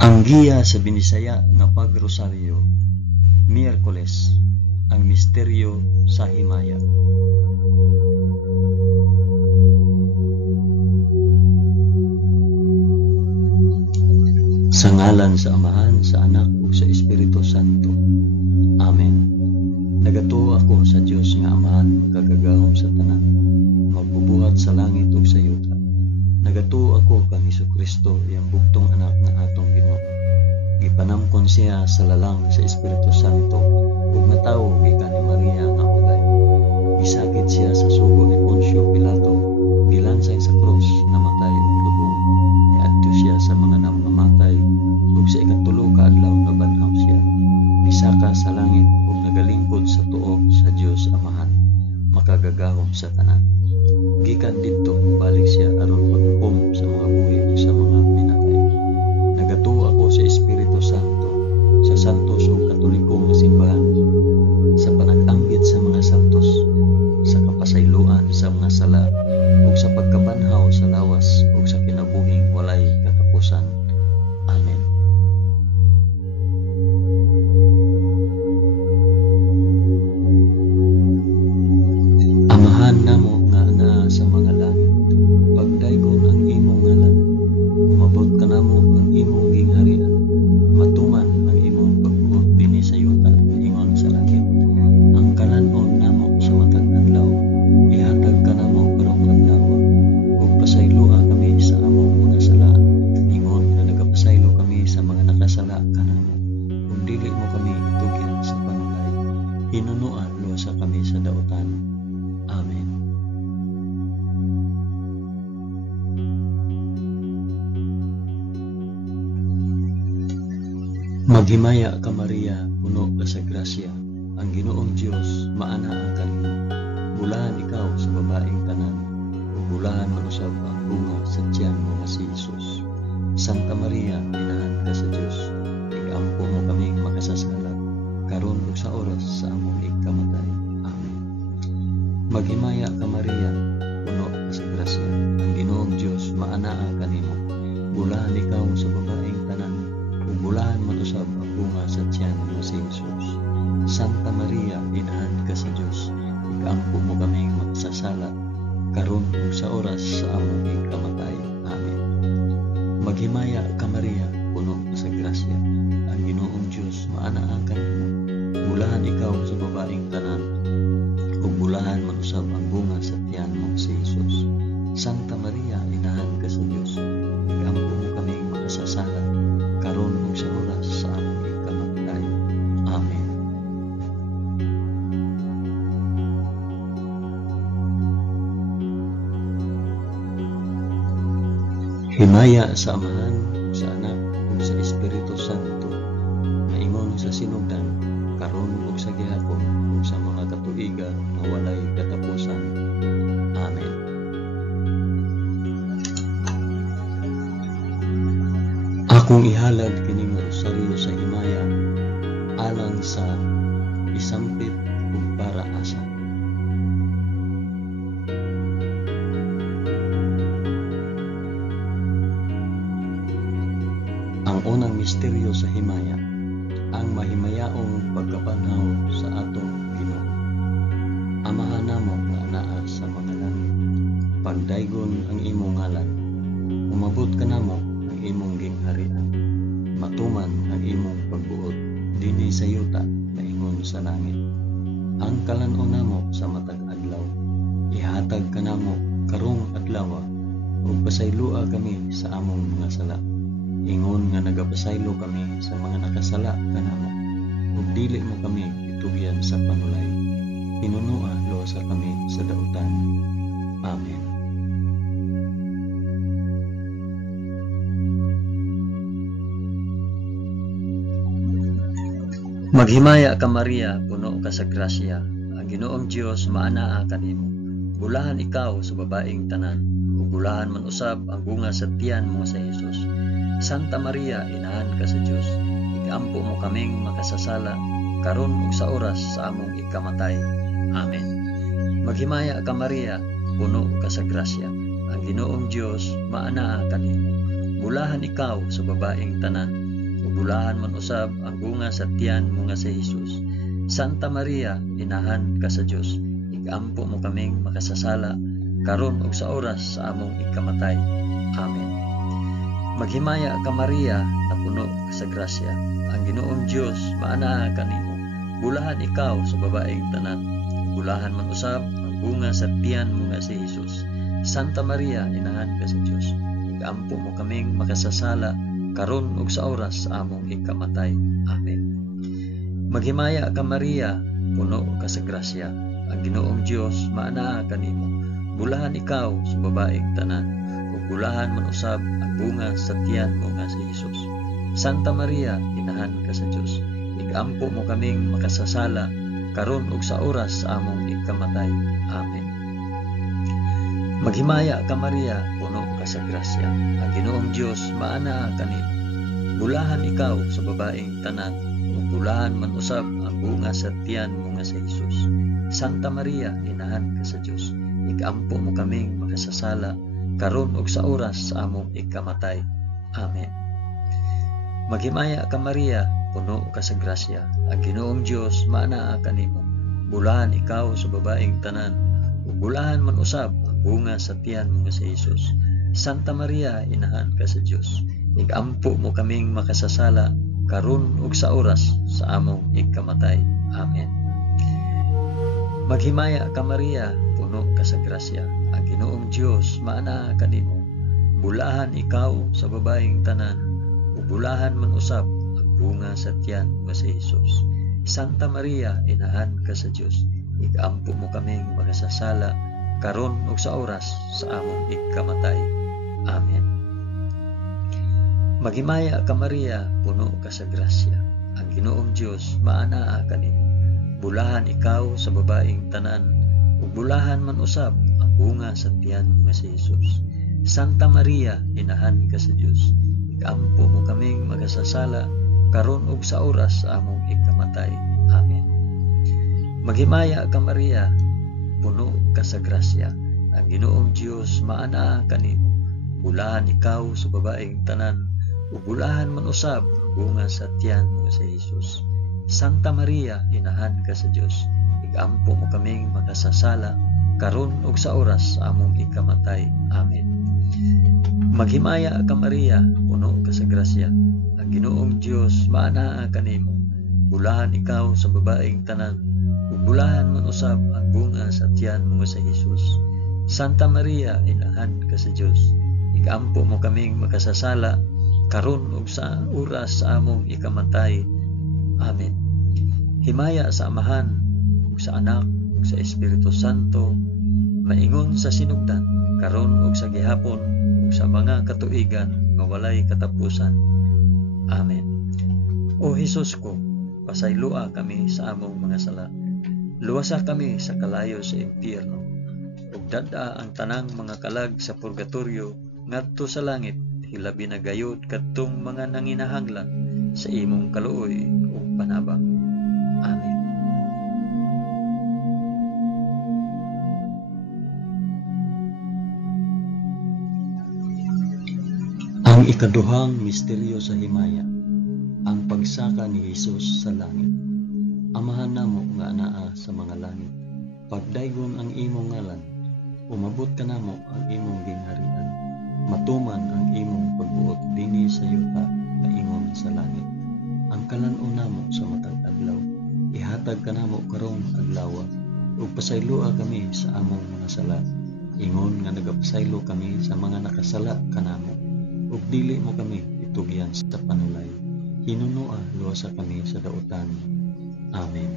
Ang giya sa Binisaya nga pagrosaryo, Miyerkules, ang misteryo sa himaya. Sa ngalan sa Amahan, sa Anak, ug sa Espiritu Santo. Amen. Nagatuo ako sa Dios nga Amahan, magkagagahom sa tanan, magbubuhat sa langit ug sa yuta. Nagatuo ako kang Hesukristo, iyang bugtong anak nga atong Ginoo. Gipanamkon siya sa lalang sa Espiritu Santo, ug natawo gikan ni Maria nga ulay. Gisakit siya sa sugo ni Poncio Pilato, gilansay sa krus, namatay ug lubong. Niadto siya sa mga namamatay, ug sa ikatulo ka adlaw nabanhaw siya. Misaka sa langit ug nagalingkod sa tuo sa Dios Amahan, makagagahom sa tanan. Gikan didto balik siya aron maghukom sa mga buhi ug sa mga pinatay. Nagatuo ako sa Espiritu Santo, sa santos ug katolikong nga simbahan, sa panag-anggit sa mga santos, sa kapasayloan sa mga sala, ug sa pagkabanhaw sa lawas ug sa kinabuhing walay katapusan. Amen. Amahan namo nga naa sa mga langit, pagdaygon ang imong ngalan, umabot ka namo ang imong gingharian, matuman ang imong pagbuot dinhi sa yuta, ingon sa langit. Ang kalanon namo sa matag adlaw, ihatag ka namo karong adlaw, ug pasayloa kami sa among mga sala, ingon nga nagapasaylo kami sa mga nakasala kanamo, ug dili mo kami itugyan sa panulay, hinunuan lusa kami sa dautan. Amen. Maghimaya ka Maria, puno ka sa grasya, ang Ginoong Dios maana ang kanimo. Bulahan ikaw sa babaeng tanan, ug bulahan manusab ang bunga sa tiyan mo nga si Jesus. Santa Maria, inahan ka sa Dios, igampo mo kaming makasasala, karon ug sa oras sa among ikamatay. Amen. Maghimaya ka Maria, puno ka sa grasya, ang Ginoong Dios maana ang kanimo. Bulahan ikaw sa babaeng tanan, ug bulahan matusab ang bunga sa tiyan mo si Jesus. Santa Maria, inahan ka sa Dios, igampo mo kaming makasasala, karon ug sa oras sa among ikamatay. Amen. Maghimaya ka Maria, puno ka sa grasya, ang Ginoong Dios maana ang kanimo. Bulahan ikaw sa babaeng tanan, ug bulahan matusab ang bunga sa tiyan mo si Jesus. Santa Maria, inahan ka sa Dios, igampo mo kaming makasasala, karon ug sa oras sa among ikamatay. Amen. Himaya sa Amahan, sa Anak, ug sa Espiritu Santo, maingon sa sinugdan, karon ug sa gihapon, ug sa mga katuigan nga walay katapusan. Amen. Akong ihalad kining rosaryo sa himaya, alang sa isampit ug para asa. Ang unang misteryo sa himaya, ang mahimayaong pagkabanhaw sa atong Ginoo. Amahan namo nga naa sa mga langit, pagdaygon ang imong ngalan, umabot ka namo ang imong gingharian, matuman ang imong pagbuot dinhi sa yuta, naingon sa langit. Ang kalanon namo sa matag adlaw, ihatag ka namo karong adlaw, ug pasayloa kami sa among mga sala, ingon nga nagapasaylo kami sa mga nakasala kanamo, ug dili mo kami itugyan sa panulay, hinunua lusa kami sa dautan. Amen. Maghimaya ka Maria, puno ka sa grasya, ang Ginoong Dios maana ang kanimo. Bulahan ikaw sa babaeng tanan, ug bulahan man usab ang bunga sa tiyan mo sa Jesus. Santa Maria, inahan ka sa Dios, igampo mo kaming makasasala, karon ug sa oras sa among ikamatay. Amen. Maghimaya ka Maria, puno ka sa grasya, ang Ginoong Dios maana kanimo. Bulahan ikaw sa babaeng tanan, bulahan man usab ang bunga sa tiyan mo nga si Jesus. Santa Maria, inahan ka sa Dios, igampo mo kaming makasasala karon ug sa oras sa among ikamatay. Amen. Maghimaya ka Maria, na puno sa grasya. Ang Ginoong Dios maanaa kanimo. Bulahan ikaw sa babaeng tanan. Bulahan man usab ang bunga sa tiyan mo nga si Jesus. Santa Maria, inahan ka sa Dios, igampo mo kaming makasasala karon ug sa oras sa among ikamatay. Amen. Maghimaya ka Maria, puno ka sa grasya. Ang Ginoong Dios maanaa kanimo. Bulahan ikaw sa babaeng tanan. Ug bulahan man usab ang bunga sa tiyan mo nga si Jesus. Santa Maria, inahan ka sa Dios, igampo mo kaming makasasala karon ug sa oras sa among ikamatay. Amen. Maghimaya ka Maria, puno ka sa grasya. Ang Ginoong Dios maanaa kanimo. Bulahan ikaw sa babaeng tanan, ug bulahan man usab ang bunga sa tiyan mo nga si Jesus. Santa Maria, inahan ka sa Dios, igampo mo kaming makasasala karon ug sa oras sa among ikamatay. Amen. Maghimaya ka Maria, puno ka sa grasya. Ang Ginoong Dios maanaa kanimo. Bulahan ikaw sa babaeng tanan, ug bulahan man usab ang bunga sa tiyan mo nga si Jesus. Santa Maria, inahan ka sa Dios, igampo mo kaming makasasala karon ug sa oras sa among ikamatay. Amen. Maghimaya ka Maria, puno ka sa grasya. Ang Ginoong Dios maanaa kanimo. Bulahan ikaw sa babaeng tanan, ug bulahan man usab ang bunga sa tiyan mo si Jesus. Santa Maria, inahan ka sa Dios, igampo mo kaming makasasala karon ug sa oras sa among ikamatay. Amen. Maghimaya ka Maria, puno ka sa grasya. Ang Ginoong Dios maanaa kanimo. Bulahan ikaw sa babaeng tanan, ug bulahan man usab ang bunga sa tiyan mo si Jesus. Santa Maria, inahan ka sa Dios, igampo mo kaming makasasala karon ug sa oras sa among ikamatay. Amen. Maghimaya ka Maria, puno ka sa grasya. Ang Ginoong Dios maanaa kanimo. Bulahan ikaw sa babaeng tanan, ug bulahan man usab ang bunga sa tiyan mo si Jesus. Santa Maria, inahan ka sa Dios, igampo mo kaming makasasala karon ug sa oras sa among ikamatay. Amen. Maghimaya ka Maria, puno ka sa grasya. Ang Ginoong Dios maanaa kanimo. Bulahan ikaw sa babaeng tanan, ug bulahan man usab ang bunga sa tiyan mo sa Jesus. Santa Maria, inahan ka sa Dios, igampo mo kaming makasasala karon ug sa oras sa among ikamatay. Amen. Himaya sa Amahan, ug sa Anak, ug sa Espiritu Santo, maingon sa sinugdan, karon ug sa gihapon, ug sa mga katuigan nga walay katapusan. Amen. O Hesus ko, pasaylua kami sa among mga sala. Luwasa kami sa kalayo sa impyerno, ug dad-a ang tanang mga kalag sa purgatorio ngadto sa langit, hilabi na gayud kadtong mga nanginahanglan sa imong kaluoy ug panabang. Amen. Ang ikaduhang misteryo sa himaya, ang pagsaka ni Jesus sa langit. Amahan namo nga anaa sa mga langit, pagdaygon ang imong ngalan, umabot ka namo ang imong gingharian, matuman ang imong pagbuot dinhi sa yuta nga ingon sa langit. Ang kalan-on namo sa matag adlaw, ihatag ka namo karong adlaw, ug pasaylua kami sa among mga sala, ingon nga nagapasaylo kami sa mga nakasala kanamo, ug dili mo kami itugyan sa panulay, hinunua luwasa kami sa dautan. Amen.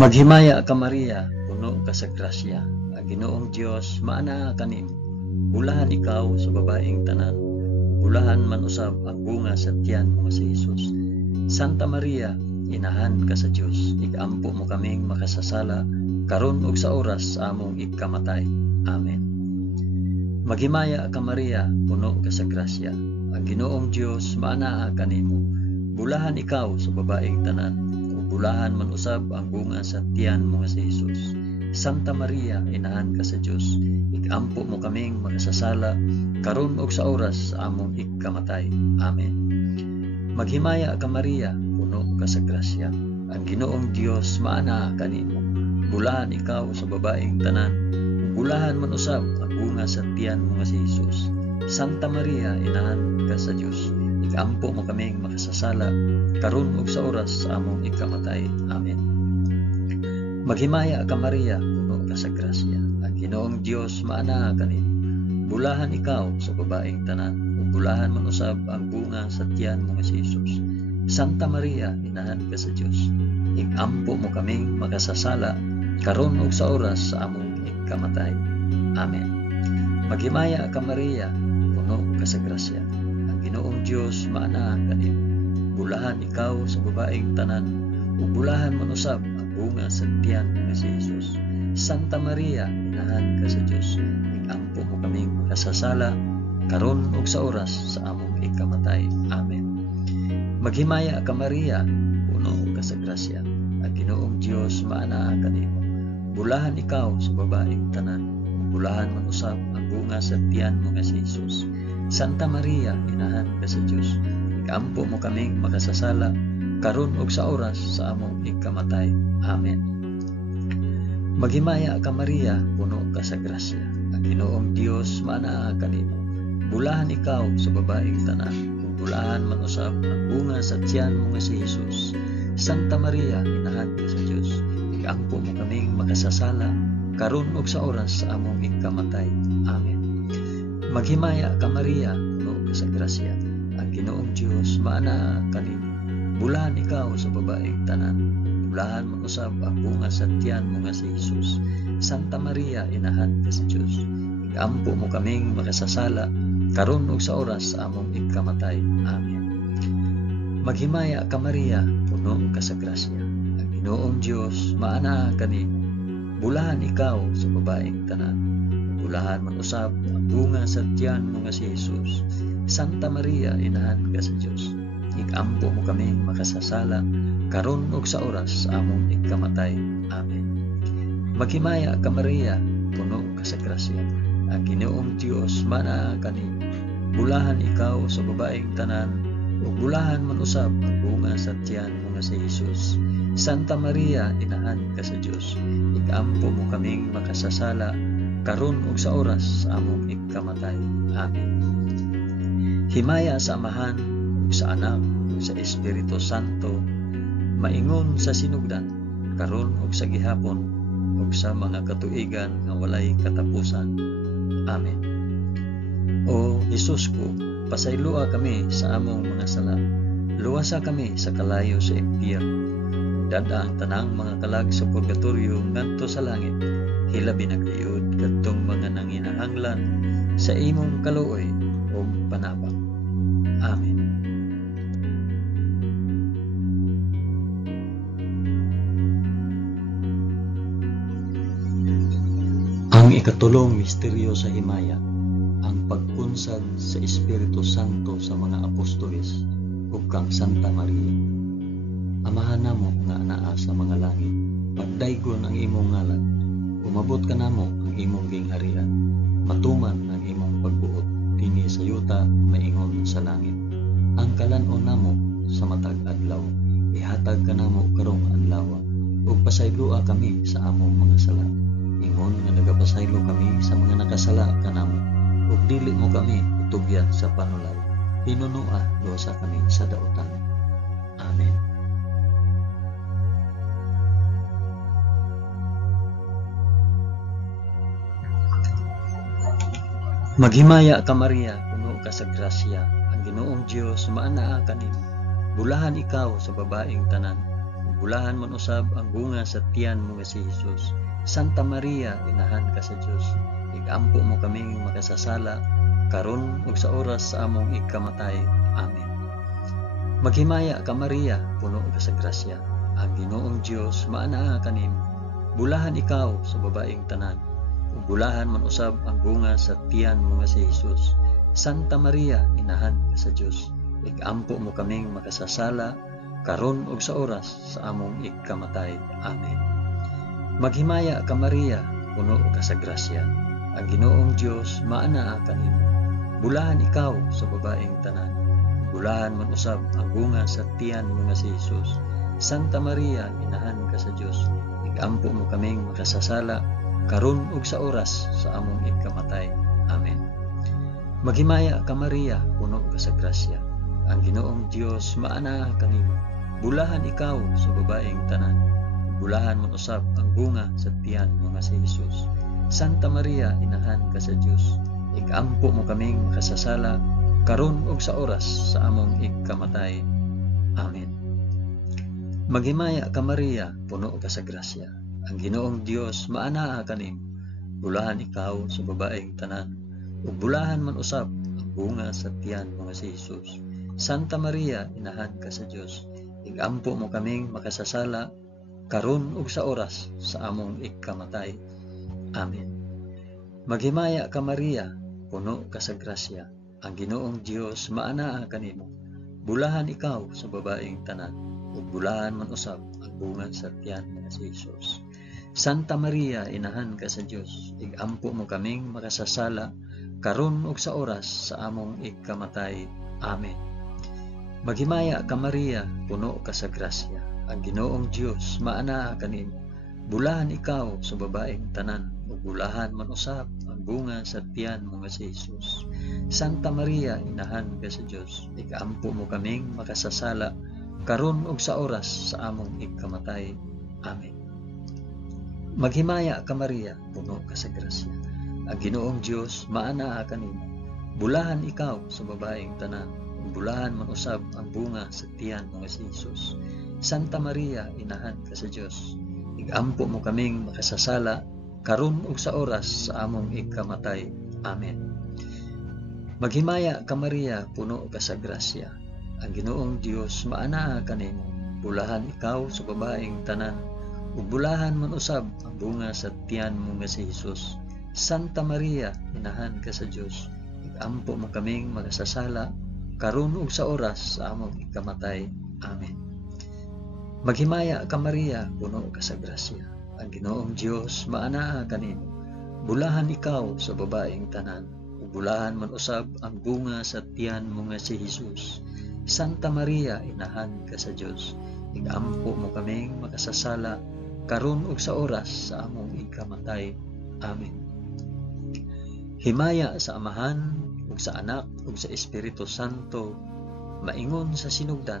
Maghimaya ka Maria, puno ka sa grasya. Ang Ginoong Dios maanaa kanimo. Bulahan ikaw sa babaeng tanan, bulahan man usab ang bunga sa tiyan mo si Jesus. Santa Maria, inahan ka sa Dios, igampo mo kaming makasasala karon ug sa oras sa among ikamatay. Amen. Maghimaya ka Maria, puno ka sa grasya. Ang Ginoong Dios maanaa kanimo. Bulahan ikaw sa babaeng tanan, ug bulahan man usab ang bunga sa tiyan mo si Jesus. Santa Maria, inahan ka sa Dios, igampo mo kaming makasasala, karon ug sa oras sa among ikamatay. Amen. Maghimaya ka Maria, puno ka sa grasya. Ang Ginoong Dios maana kanimo. Bulahan ikaw sa babaeng tanan, bulahan man usab ang bunga sa tiyan mo nga si Jesus. Santa Maria, inahan ka sa Dios, igampo mo kaming makasasala, karon ug sa oras sa among ikamatay. Amen. Maghimaya ka Maria, puno ka sa grasya. Ang Ginoong Dios maana kanimo. Bulahan ikaw sa babaeng tanan, ug bulahan man usab ang bunga sa tiyan mo nga si Jesus. Santa Maria, inahan ka sa Dios, igampo mo kaming makasasala, karon ug sa oras sa among ikamatay. Amen. Maghimaya ka Maria, puno ka sa grasya. Ang Ginoong Dios maana kanimo. Bulahan ikaw sa babaeng tanan, ug bulahan man usab ang bunga sa tiyan nga si Jesus. Santa Maria, inahan ka sa Dios, igampo mo kaming makasasala, karon ug sa oras sa among ikamatay. Amen. Maghimaya ka Maria, puno ka sa grasya. Ang Ginoong Dios maana kanimo. Bulahan ikaw sa babaeng tanan, bulahan man usab ang bunga sa tiyan mo nga si Jesus. Santa Maria, inahan ka sa Dios, igampo mo kaming makasasala, karon ug sa oras sa among ikamatay. Amen. Maghimaya ka Maria, puno ka sa grasya. Ang Ginoong Dios maana kanimo. Bulahan ikaw sa babaeng tanan, bulahan man usab ang bunga sa tiyan mo nga si Jesus. Santa Maria, inahan ka sa Dios, igampo mo kaming makasasala, karon ug sa oras sa among ikamatay. Amen. Maghimaya ka Maria, puno ka sa grasya. Ang Ginoong Dios maana kanimo. Bulahan ikaw sa babaeng tanan, bulahan man usab ang bunga sa tiyan mo nga si Jesus. Santa Maria, inahan ka sa Dios, igampo mo kaming makasasala, karon ug sa oras sa among ikamatay. Amen. Maghimaya ka Maria, puno ka sa grasya. Ang Ginoong Dios maana kanimo. Bulahan ikaw sa babaeng tanan, bulahan man usab ang bunga sa tiyan mo nga si Jesus. Santa Maria, inahan ka sa Dios, igampo mo kaming makasasala, karon ug sa oras sa among ikamatay. Amen. Maghimaya ka Maria, puno ka sa grasya. Ang Ginoong Dios maana kanimo. Bulahan ikaw sa babaeng tanan, ug bulahan man usab ang bunga sa tiyan mo nga si Jesus. Santa Maria, inahan ka sa Dios, igampo mo kaming makasasala, karon ug sa oras sa among ikamatay. Amen. Himaya sa Amahan, ug sa Anak, ug sa Espiritu Santo, maingon sa sinugdan, karon ug sa gihapon, ug sa mga katuigan nga walay katapusan. Amen. O Jesus ko, pasaylua kami sa among mga sala. Luwasa kami sa kalayo sa impyerno. Dada ang tanang mga kalag sa purgatorio ngadto sa langit. Hilabi na kayod kadtong mga nanginahanglan sa imong kaluoy o panabang. Amen. Ang ikatulong misteryo sa himaya, ang pagpunsad sa Espiritu Santo sa mga apostoles ug kang Santa Maria. Amahan namo nga anaa sa mga langit, pagdaygon ang imong ngalan, umabot ka namo ang imong gingharian, matuman ang imong pagbuot dinhi sa yuta maingon sa langit. Ang kalan-on namo sa matag adlaw, ihatag ka namo karong adlaw, ug pasaylua kami sa among mga sala. Ingon nga nagapasaylo kami sa mga nakasala kanamo, ug dili mo kami itugyan sa panulay. Pinunua dosa kami sa dautan. Amen. Maghimaya ka Maria, puno ka sa grasya. Ang Ginoong Dios maanaa kanimo. Bulahan ikaw sa babaeng tanan, ug bulahan man usab ang bunga sa tiyan mo nga si Jesus. Santa Maria, inahan ka sa Dios, igampo mo kaming makasasala, karon ug sa oras sa among ikamatay. Amen. Maghimaya ka Maria, puno ka sa grasya. Ang Ginoong Dios maanaa kanimo. Bulahan ikaw sa babaeng tanan, ug bulahan man usab ang bunga sa tiyan mo nga si Jesus. Santa Maria, inahan ka sa Dios, igampo mo kaming makasasala, karon ug sa oras sa among ikamatay. Amen. Maghimaya ka Maria, puno ka sa grasya. Ang Ginoong Dios maanaa kanimo. Bulahan ikaw sa babaeng tanan. Bulahan man usab ang bunga sa tiyan mo nga si Jesus. Santa Maria, inahan ka sa Dios. Igampo mo kaming makasasala karon ug sa oras sa among ikamatay. Amen. Maghimaya ka Maria, puno ka sa grasya. Ang Ginoong Dios maanaa kanimo. Bulahan ikaw sa babaeng tanan. Bulahan man usab ang bunga sa tiyan mo nga si Jesus. Santa Maria, inahan ka sa Dios. Igampo mo kaming makasasala karon ug sa oras sa among ikamatay. Amen. Maghimaya ka Maria, puno ka sa grasya. Ang Ginoong Dios maanaa kanimo. Bulahan ikaw sa babaeng tanan. Ug bulahan man usab ang bunga sa tiyan mo nga si Jesus. Santa Maria, inahan ka sa Dios. Igampo mo kaming makasasala karon ug sa oras sa among ikamatay. Amen. Maghimaya ka Maria, puno ka sa grasya. Ang Ginoong Dios maanaa kanimo. Bulahan ikaw sa babaeng tanan. Ug bulahan man usab ang bunga sa tiyan nga si Jesus. Santa Maria, inahan ka sa Dios. Igampo mo kaming makasasala karon ug sa oras sa among ikamatay. Amen. Maghimaya ka Maria, puno ka sa grasya. Ang Ginoong Dios maanaa kanimo. Bulahan ikaw sa babaeng tanan. Ug bulahan man usab ang bunga sa tiyan mo nga si Jesus. Santa Maria, inahan ka sa Dios. Igampo mo kaming makasasala karon ug sa oras sa among ikamatay. Amen. Maghimaya ka Maria, puno ka sa grasya. Ang Ginoong Dios maanaa kanimo. Bulahan ikaw sa babaeng tanan. Ug bulahan man usab ang bunga sa tiyan mo nga si Jesus. Santa Maria, inahan ka sa Dios. Igampo mo kaming makasasala karon ug sa oras sa among ikamatay. Amen. Maghimaya ka Maria, puno ka sa grasya. Ang Ginoong Dios maanaa kanimo. Bulahan ikaw sa babaeng tanan. Ug bulahan man usab ang bunga sa tiyan mo nga si Jesus. Santa Maria, inahan ka sa Dios. Igampo mo kaming makasasala karon ug sa oras sa among ikamatay. Amen. Maghimaya ka Maria, puno ka sa grasya. Ang Ginoong Dios maanaa kanimo. Bulahan ikaw sa babaeng tanan. Ug bulahan man usab ang bunga sa tiyan mo nga si Jesus. Santa Maria, inahan ka sa Dios. Igampo mo kaming makasasala karon ug sa oras sa among ikamatay. Amen. Himaya sa Amahan ug sa Anak ug sa Espiritu Santo, maingon sa sinugdan,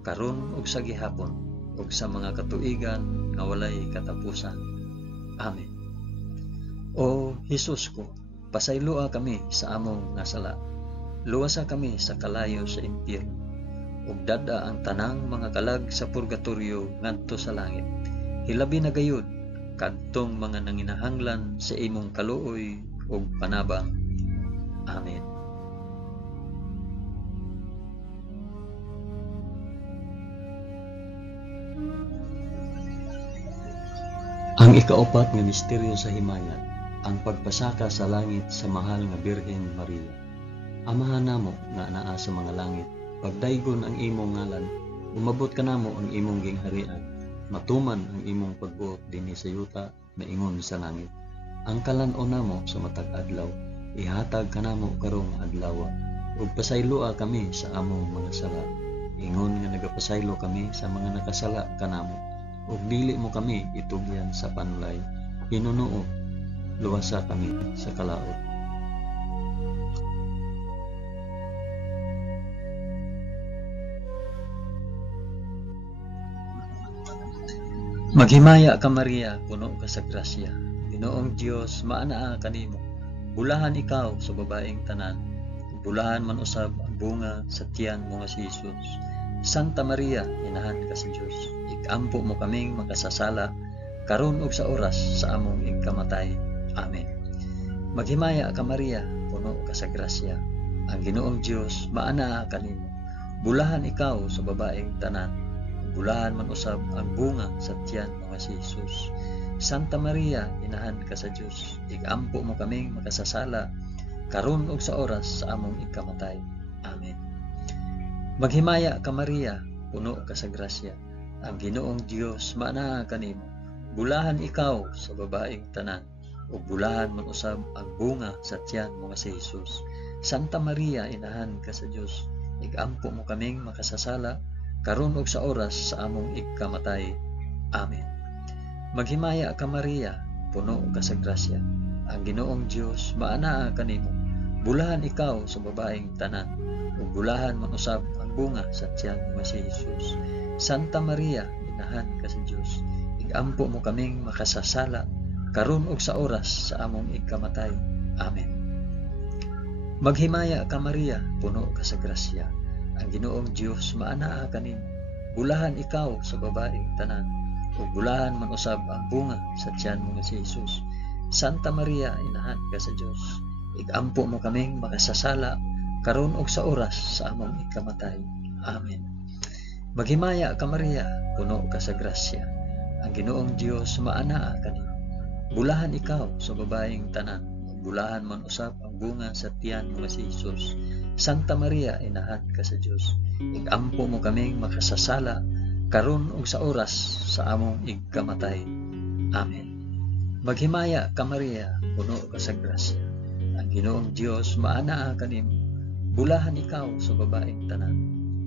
karon ug sa gihapon, ug sa mga katuigan nga walay katapusan. Amen. O Hesus ko, pasayloa kami sa among nasala. Luwasa kami sa kalayo sa impyerno, ug dada ang tanang mga kalag sa purgatorio ngadto sa langit. Hilabi na gayud kadtong mga nanginahanglan sa imong kaluoy ug panabang. Amen. Ang ikaapat nga misteryo sa himayat, ang pagpasaka sa langit sa mahal nga Birhen Maria. Amahan namo nga anaa sa mga langit, pagdaygon ang imong ngalan, umabot ka namo ang imong gingharian, matuman ang imong pagbuot dinhi sa yuta maingon sa langit. Ang kalan-on namo sa matag adlaw, ihatag ka namo karong adlaw, ug pasayloa kami sa among mga sala. Ingon nga nagapasaylo kami sa mga nakasala kanamo, ug dili mo kami itugyan sa panulay. Hinunoo, luwasa kami sa kalaot. Maghimaya ka Maria, puno ka sa grasya. Ginoong Dios maanaa kanimo. Bulahan ikaw sa babaeng tanan. Bulahan man usab ang bunga sa tiyan mo nga si Jesus. Santa Maria, inahan ka sa Dios. Igampo mo kaming makasasala karon ug sa oras sa among ikamatay. Amen. Maghimaya ka Maria, puno ka sa grasya. Ang Ginoong Dios maanaa kanimo. Bulahan ikaw sa babaeng tanan. Bulahan man usab ang bunga sa tiyan mo nga si Jesus. Santa Maria, inahan ka sa Dios. Igampo mo kaming makasasala karon ug sa oras sa among ikamatay. Amen. Maghimaya ka Maria, puno ka sa grasya. Ang Ginoong Dios maanaa kanimo. bulahan ikaw sa babaeng tanan, ug bulahan man usab ang bunga sa tiyan mo nga si Jesus. Santa Maria, inahan ka sa Dios, igampo mo kaming makasasala, karon ug sa oras sa among igkamatay. Amen. Maghimaya ka Maria, puno ka sa grasya, ang Ginoong Dios maanaa kanimo. Bulahan ikaw sa babaeng tanan, ug bulahan man usab ang bunga sa tiyan mo nga si Jesus. Santa Maria, inahan ka sa Dios, igampo mo kaming makasasala, karon ug sa oras sa among igkamatay. Amen. Maghimaya ka Maria, puno ka sa grasya, ang Ginoong Dios maanaa kanimo. Bulahan ikaw sa babaeng tanan, ug bulahan man usab ang bunga sa tiyan mo nga si Jesus. Santa Maria, inahan ka sa Dios, igampo mo kaming makasasala, karon ug sa oras sa among igkamatay. Amen. Maghimaya ka Maria, puno ka sa grasya, ang Ginoong Dios maanaa kanimo. Bulahan ikaw sa babaeng tanan, bulahan man usab ang bunga sa tiyan mo nga si Jesus. Santa Maria, inahan ka sa Dios, igampo mo kaming makasasala, karon ug sa oras sa among igkamatay. Amen. Maghimaya ka Maria, puno ka sa grasya, ang Ginoong Dios maanaa kanimo. Bulahan ikaw sa babaeng tanan,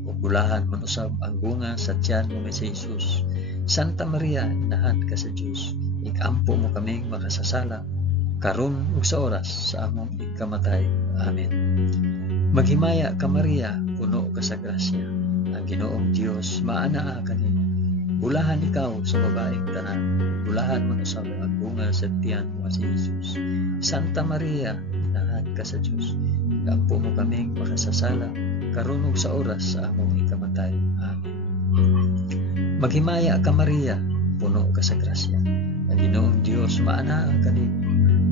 ug bulahan man usab ang bunga sa tiyan mo nga si Jesus. Santa Maria, inahan ka sa Dios, igampo mo kaming makasasala, karon ug sa oras sa among igkamatay. Amen. Maghimaya ka Maria, puno ka sa grasya, ang Ginoong Dios maanaa kanimo. Bulahan ikaw sa babaeng tanan, bulahan man usab ang bunga sa tiyan mo si Jesus. Santa Maria, inahan ka sa Dios, igampo mo kaming makasasala, karon ug sa oras sa among igkamatay. Amen. Maghimaya ka Maria, puno ka sa grasya, ang Ginoong Dios maanaa kanimo.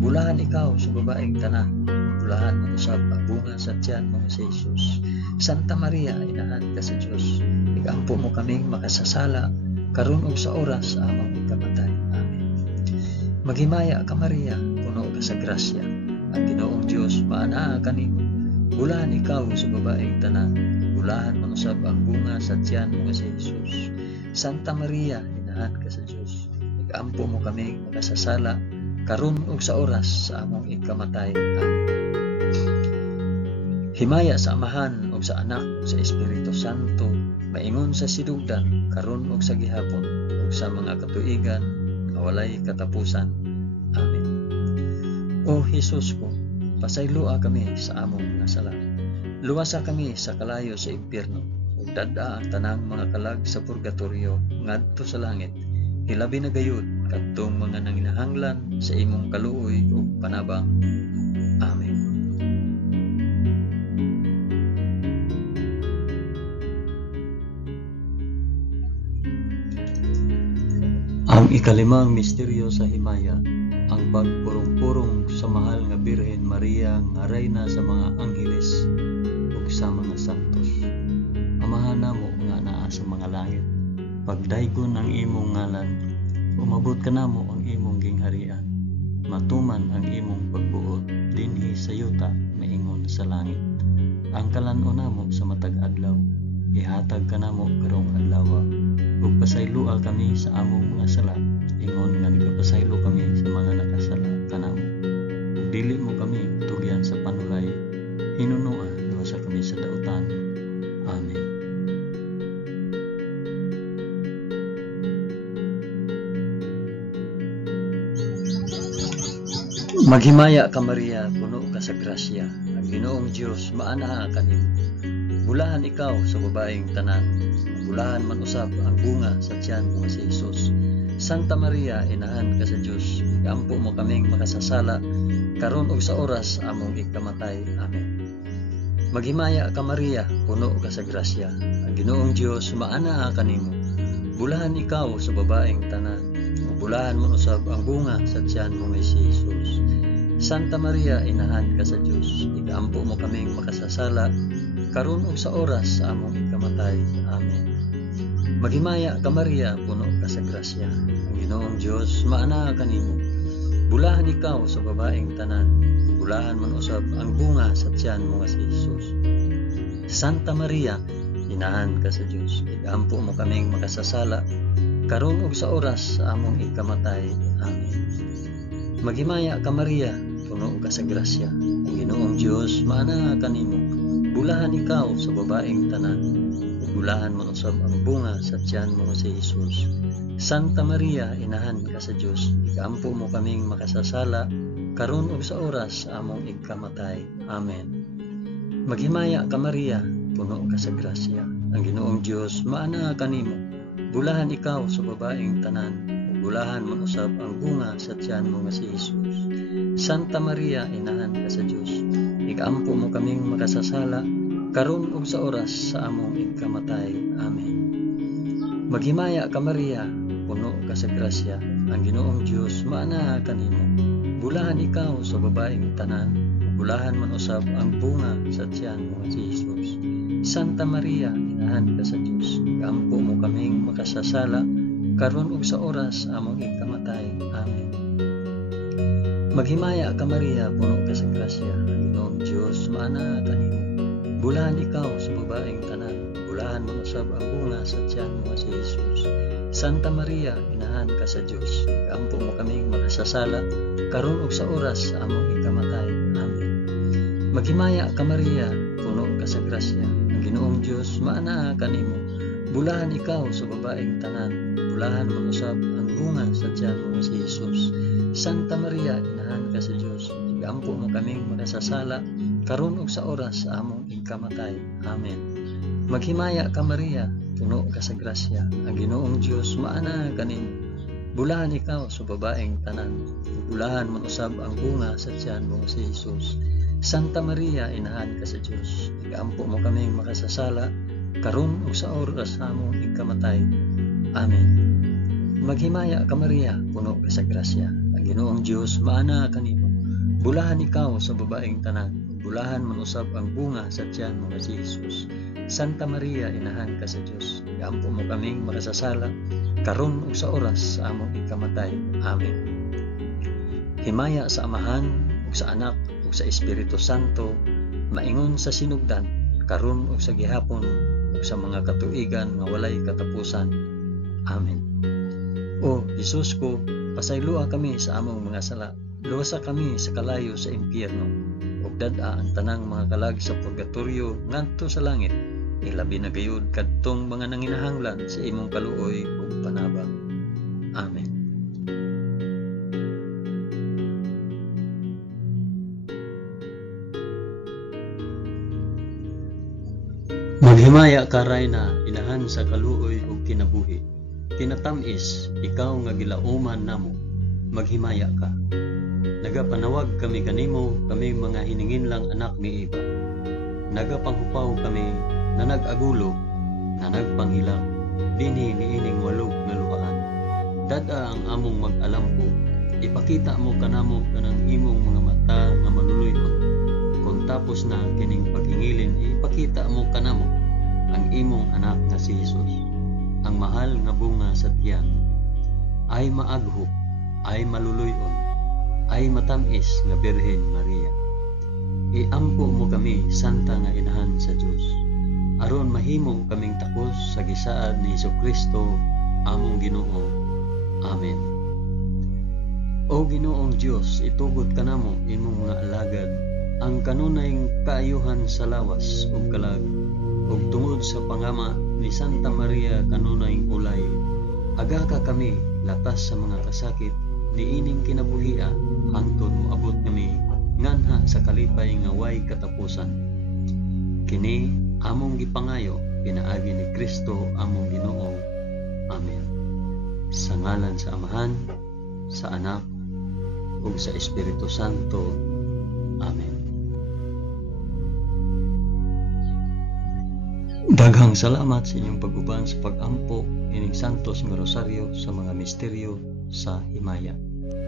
Bulahan ikaw sa babaeng tanan, bulahan man usab ang bunga sa tiyan mo si Jesus. Santa Maria, inahan ka sa Dios, igampo mo kaming makasasala, karon ug sa oras sa among igkamatay. Amen. Maghimaya ka Maria, puno ka sa grasya, ang Ginoong Dios maanaa kanimo. Bulahan ikaw sa babaeng tanan, bulahan man usab ang bunga sa tiyan mo si Jesus. Santa Maria, inahan ka sa Dios, igampo mo kaming makasasala, karon ug sa oras sa among igkamatay. Amen. Himaya sa Amahan ug sa Anak ug sa Espiritu Santo, maingon sa sidugdan, karon ug sa gihapon, ug sa mga katuigan nga walay katapusan. Amen. O Jesus ko, pasayloa kami sa among mga sala. Luwasa kami sa kalayo sa impyerno, ug dad-a ang tanang mga kalag sa purgatorio ngadto sa langit. Hilabi na gayud kadtong mga nanginahanglan sa imong kaluoy ug panabang. Amen. Ang ikalimang misteryo sa himaya, ang pagpurong-purong sa mahal nga Birhen Maria nga reyna sa mga angheles ug sa mga santos. Amahan namo nga naa sa mga langit, pagdaygon ang imong ngalan, umabot ka namo ang imong gingharian, matuman ang imong pagbuot dinhi sa yuta maingon sa langit. Ang kalan-on namo sa matag adlaw, ihatag ka namo karong adlaw, ug pasayloa kami sa among mga sala, ingon nga nagapasaylo kami sa mga nakasala kanamo. Ug dili mo kami tugyan sa panulay, hinunoa luwasa kami sa dautan. Amen. Maghimaya ka Maria, puno ka sa grasya, ang Ginoong Dios maanaa kanimo. Bulahan ikaw sa babaeng tanan, bulahan man usab ang bunga sa tiyan mo si Jesus. Santa Maria, inahan ka sa Dios, igampo mo kaming makasasala, karon ug sa oras sa among igkamatay. Amen. Maghimaya ka Maria, puno ka sa grasya, ang Ginoong Dios maanaa kanimo. Bulahan ikaw sa babaeng tanan, bulahan man usab ang bunga sa tiyan mo si Jesus. Santa Maria, inahan ka sa Dios, igampo mo kaming makasasala, karon ug sa oras sa among igkamatay. Amen. Maghimaya ka Maria, puno ka sa grasya, ang Ginoong Dios maanaa kanimo. Bulahan ikaw sa babaeng tanan, bulahan man usab ang bunga sa tiyan mo si Jesus. Santa Maria, inahan ka sa Dios, igampo mo kaming makasasala, karon ug sa oras sa among ikamatay. Amen. Maghimaya ka Maria, puno ka sa grasya, ang Ginoong Dios maana kanimo. Bulahan ikaw sa babaeng tanan, ug bulahan man usab ang bunga sa tiyan mo si Jesus. Santa Maria, inahan ka sa Dios, igaampo mo kaming makasasala karon ug sa oras sa among ikamatay. Amen. Maghimaya ka Maria, puno ka sa grasya, ang Ginoong Dios maana kanimo. Bulahan ikaw sa babaeng tanan, ug bulahan man usab ang bunga sa tiyan mo nga si Jesus. Santa Maria, inahan ka sa Dios, igaampo mo kaming makasasala karon ug sa oras sa among ikamatay. Amen. Maghimaya ka Maria, puno ka sa grasya, ang Ginoong Dios maana kanimo. Bulahan ikaw sa babaeng tanan, bulahan man usab ang bunga sa tiyan mo si Jesus. Santa Maria, inahan ka sa Dios, igaampo mo kaming makasasala karon ug sa oras sa among ikamatay. Amen. Maghimaya ka Maria, puno ka sa grasya, ang Ginoong Dios maana kanimo. Bulahan ikaw sa babaeng tanan, bulahan man usab ang bunga sa tiyan mo si Jesus. Santa Maria, inahan ka sa Dios, igaampo mo kaming makasasala karon ug sa oras sa among ikamatay. Amen. Maghimaya ka Maria, puno ka sa grasya, ang Ginoong Dios maana kanimo. Bulahan ikaw sa babaeng tanan, bulahan man usab ang bunga sa tiyan mo si Jesus. Santa Maria, inahan ka sa Dios, igaampo mo kaming makasasala karon ug sa oras sa among ikamatay. Amen. Maghimaya ka Maria, puno ka sa grasya, ang Ginoong Dios maana kanimo. Bulahan ikaw sa babaeng tanan, bulahan man usab ang bunga sa tiyan mo si Jesus. Santa Maria, inahan ka sa Dios, igaampo mo kaming makasasala karon ug sa oras sa among ikamatay. Amen. Maghimaya ka Maria, puno ka sa grasya, ang Ginoong Dios maana kanimo. Bulahan ikaw sa babaeng tanan, bulahan man usab ang bunga sa tiyan mo si Jesus. Santa Maria, inahan ka sa Dios, igaampo mo kaming makasasala karon ug sa oras sa among ikamatay. Amen. Himaya sa Amahan ug sa Anak ug sa Espiritu Santo, maingon sa sinugdan karon ug sa gihapon ug sa mga katuigan nga walay katapusan. Amen. O Jesus ko, pasaylua kami sa among mga sala, luwasa kami sa kalayo sa impyerno, ug dad-a ang tanang mga kalag sa purgatorio ngadto sa langit, ilabi na gayud kadtong mga nanginahanglan sa imong kaluoy ug panabang. Amen. Maghimaya ka Rayna, inahan sa kaluoy ug kinabuhi. Tinatamis, ikaw nga gilauman namo, maghimaya ka. Nagapanawag kami kanimo, kami mga hiningin lang anak ni Eva. Nagapanghupaw kami na nag-agulo, na nagpanghilak, dinhi niining walog nga luhaan. Dada ang among mag-alampo, ipakita mo kanamo kanang imong mga mata nga maluluyot. Kung tapos na kining paghingilin, ipakita mo kanamo ang imong anak nga si Jesus. Ang mahal nga bunga sa tiyan, ay maaghok, ay maluluyon, ay matamis nga Birhen Maria. Iampo mo kami, Santa nga Inahan sa Dios, aron mahimo kaming takos sa gisaad ni Jesucristo, among Ginoo. Amen. O Ginoong Dios, itugot kanamo imong mga alagad ang kanunayng kaayuhan sa lawas ug kalag, ug tungod sa pangama ni Santa Maria kanunayng ulay, aga ka kami latas sa mga kasakit niining kinabuhia hangtod moabot kami nganha sa kalipay nga way katapusan. Kini among gipangayo pinaagi ni Kristo among Ginoo. Amen. Sa ngalan sa Amahan, sa Anak, ug sa Espiritu Santo. Amen. Daghang salamat sa inyong pag-uban sa pag-ampo ining santos nga rosaryo sa mga misteryo sa himaya.